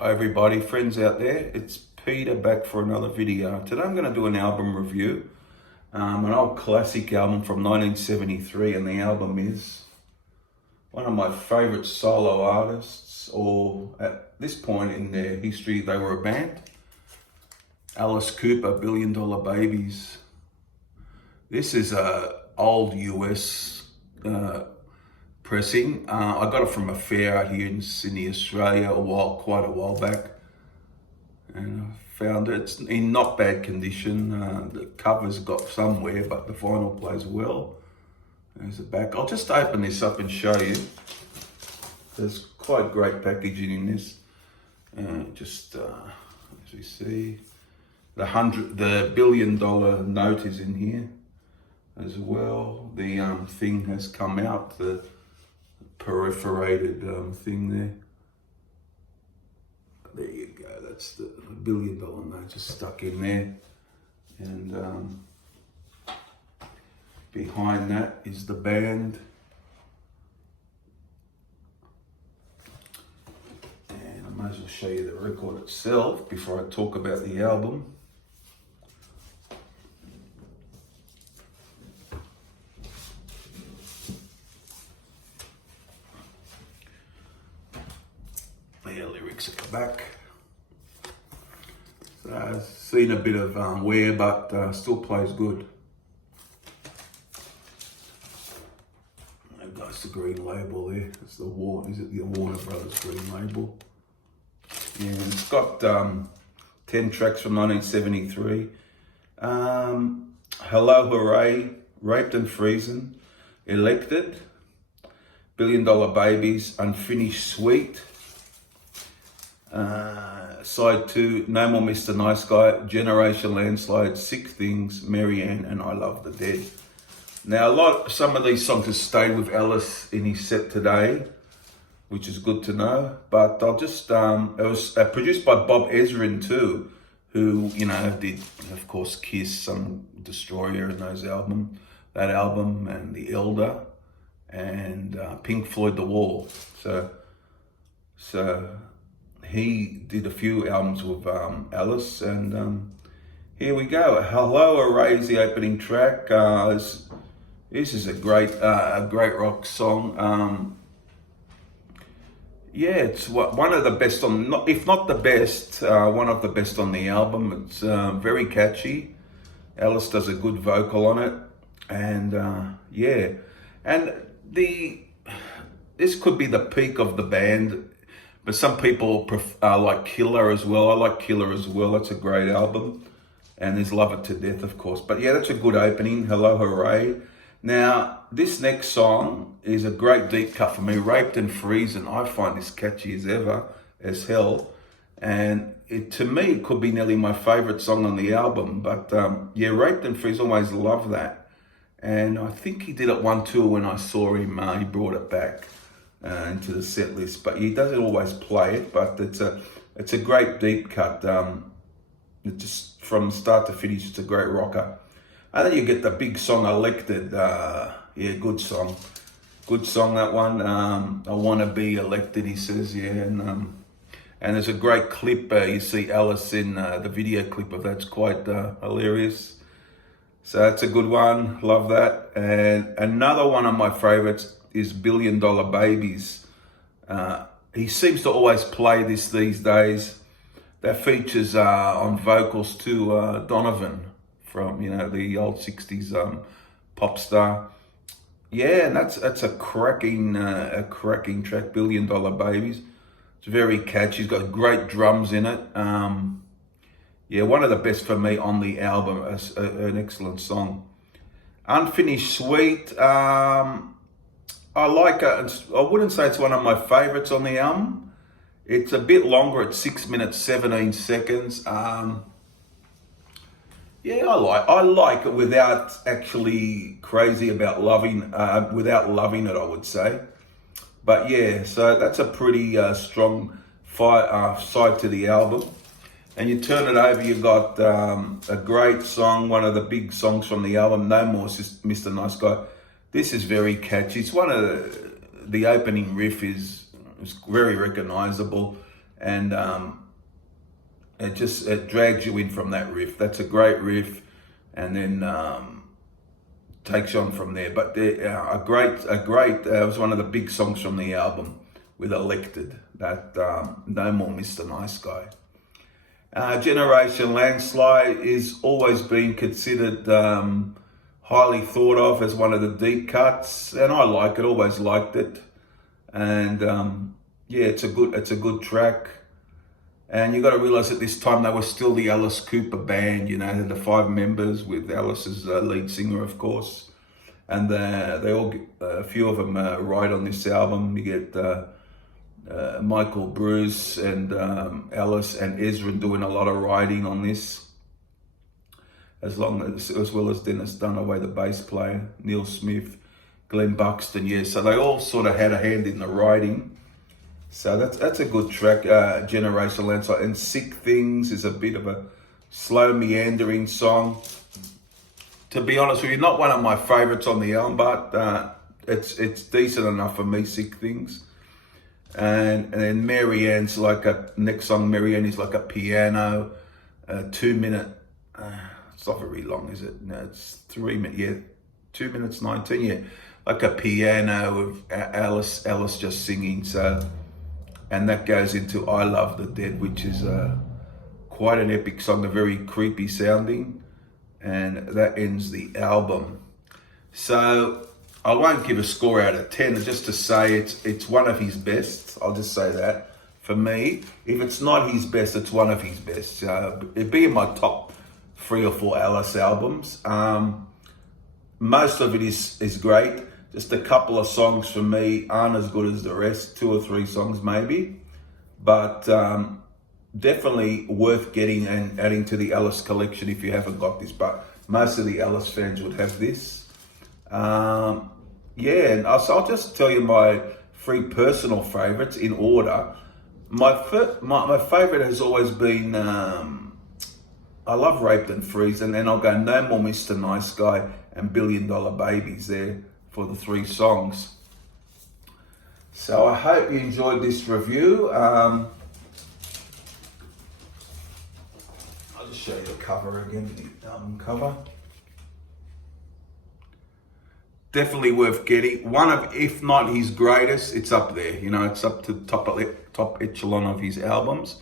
Hi everybody, friends out there, it's Peter back for another video. Today I'm going to do an album review, an old classic album from 1973, and the album is one of my favourite solo artists, or at this point in their history they were a band, Alice Cooper, Billion Dollar Babies. This is a old US pressing. I got it from a fair out here in Sydney, Australia, quite a while back, and I found it's in not bad condition. The cover's got some wear, but the vinyl plays well. There's the back. I'll just open this up and show you. There's quite great packaging in this. As we see, the billion dollar note is in here as well. The thing has come out, the perforated thing there. There you go, that's the billion dollar note just stuck in there. And behind that is the band. And I might as well show you the record itself before I talk about the album. The lyrics at the back. So I've seen a bit of wear, but still plays good. That's the green label there. It's the Warner Brothers green label. And it's got 10 tracks from 1973. Hello Hooray, Raped and Freezing, Elected, Billion Dollar Babies, Unfinished Sweet. Side 2, No More Mr. Nice Guy, Generation Landslide, Sick Things, Marianne, and I Love the Dead. Now, some of these songs have stayed with Alice in his set today, which is good to know. But I'll just, it was produced by Bob Ezrin too, who, did, of course, Kiss, some Destroyer in that album, and The Elder, and Pink Floyd, The Wall. So he did a few albums with Alice, and here we go. Hello Hooray is the opening track. This is a great rock song. Yeah, it's one of the best if not the best, one of the best on the album. It's very catchy. Alice does a good vocal on it, and yeah, and this could be the peak of the band. But some people like Killer as well. I like Killer as well. It's a great album. And there's Love It to Death, of course. But yeah, that's a good opening. Hello Hooray. Now, this next song is a great deep cut for me. Raped and Freezing. I find this catchy as hell. And to me, it could be nearly my favourite song on the album. But yeah, Raped and Freezing, always love that. And I think he did it one tour when I saw him. He brought it back into the set list, but he doesn't always play it. But it's a great deep cut. It just from start to finish, it's a great rocker. And then you get the big song Elected. Yeah, good song that one. I want to be elected, he says. Yeah, and there's a great clip. You see Alice in the video clip of that's quite hilarious. So that's a good one. Love that. And another one of my favorites is Billion Dollar Babies. He seems to always play this these days. That features on vocals to Donovan from the old 60s pop star. Yeah, and that's a cracking track, Billion Dollar Babies. It's very catchy. It's got great drums in it. Yeah, one of the best for me on the album. An excellent song. Unfinished Sweet. I like it. I wouldn't say it's one of my favorites on the album. It's a bit longer at 6 minutes 17 seconds. Yeah, I like it without actually crazy about without loving it, I would say. But yeah, so that's a pretty strong side to the album. And you turn it over, you've got a great song, one of the big songs from the album, No More Mr. Nice Guy. This is very catchy. It's one of the opening riff is very recognizable. and it drags you in from that riff. That's a great riff, and then takes you on from there. But a great. It was one of the big songs from the album with Elected. That No More Mr. Nice Guy. Generation Landslide is always been considered highly thought of as one of the deep cuts, and I like it. Always liked it, and yeah, it's a good track. And you got to realize at this time they were still the Alice Cooper band. You know, the 5 members with Alice as lead singer, of course, and they all a few of them write on this album. You get Michael Bruce and Alice and Ezra doing a lot of writing on this, as well as Dennis Dunaway, the bass player, Neil Smith, Glenn Buxton. Yeah, so they all sort of had a hand in the writing. So that's a good track, Generation Landslide. And Sick Things is a bit of a slow, meandering song. To be honest with you, not one of my favourites on the album, but it's decent enough for me, Sick Things. And then Marianne's next song, Marianne is like a piano, 2 minute, it's not very long, is it? No, it's 3 minutes, yeah, 2 minutes 19, yeah. Like a piano of Alice just singing, so, and that goes into I Love the Dead, which is quite an epic song, a very creepy sounding, and that ends the album. So, I won't give a score out of 10, just to say it's one of his best. I'll just say that. For me, if it's not his best, it's one of his best. It'd be in my top 3 or 4 Alice albums. Most of it is great. Just a couple of songs for me aren't as good as the rest, 2 or 3 songs maybe. But definitely worth getting and adding to the Alice collection if you haven't got this. But most of the Alice fans would have this. Yeah, and so I'll just tell you my 3 personal favourites in order. My favourite has always been, I love Raped and Freeze, and then I'll go No More Mr. Nice Guy and $1 Billion Babies there for the 3 songs. So I hope you enjoyed this review. I'll just show you the cover again, the album cover. Definitely worth getting. One of, if not his greatest, it's up there. You know, it's up to top echelon of his albums.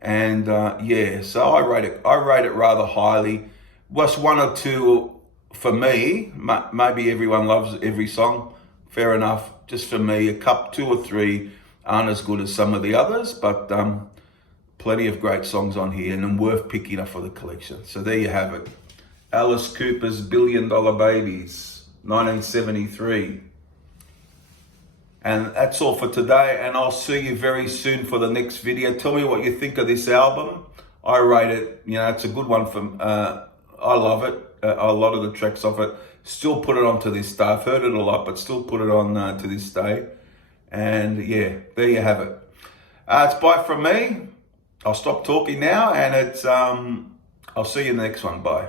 And yeah, so I rate it rather highly. Was 1 or 2 for me. Maybe everyone loves every song. Fair enough. Just for me, 2 or 3 aren't as good as some of the others, but plenty of great songs on here and worth picking up for the collection. So there you have it. Alice Cooper's $1 Billion Babies. 1973. And that's all for today, and I'll see you very soon for the next video. Tell me what you think of this album. I rate it, you know, it's a good one. I love it, a lot of the tracks off it. Still put it on to this day. I've heard it a lot, but still put it on to this day. And yeah, there you have it. It's bye from me. I'll stop talking now, and it's I'll see you in the next one. Bye.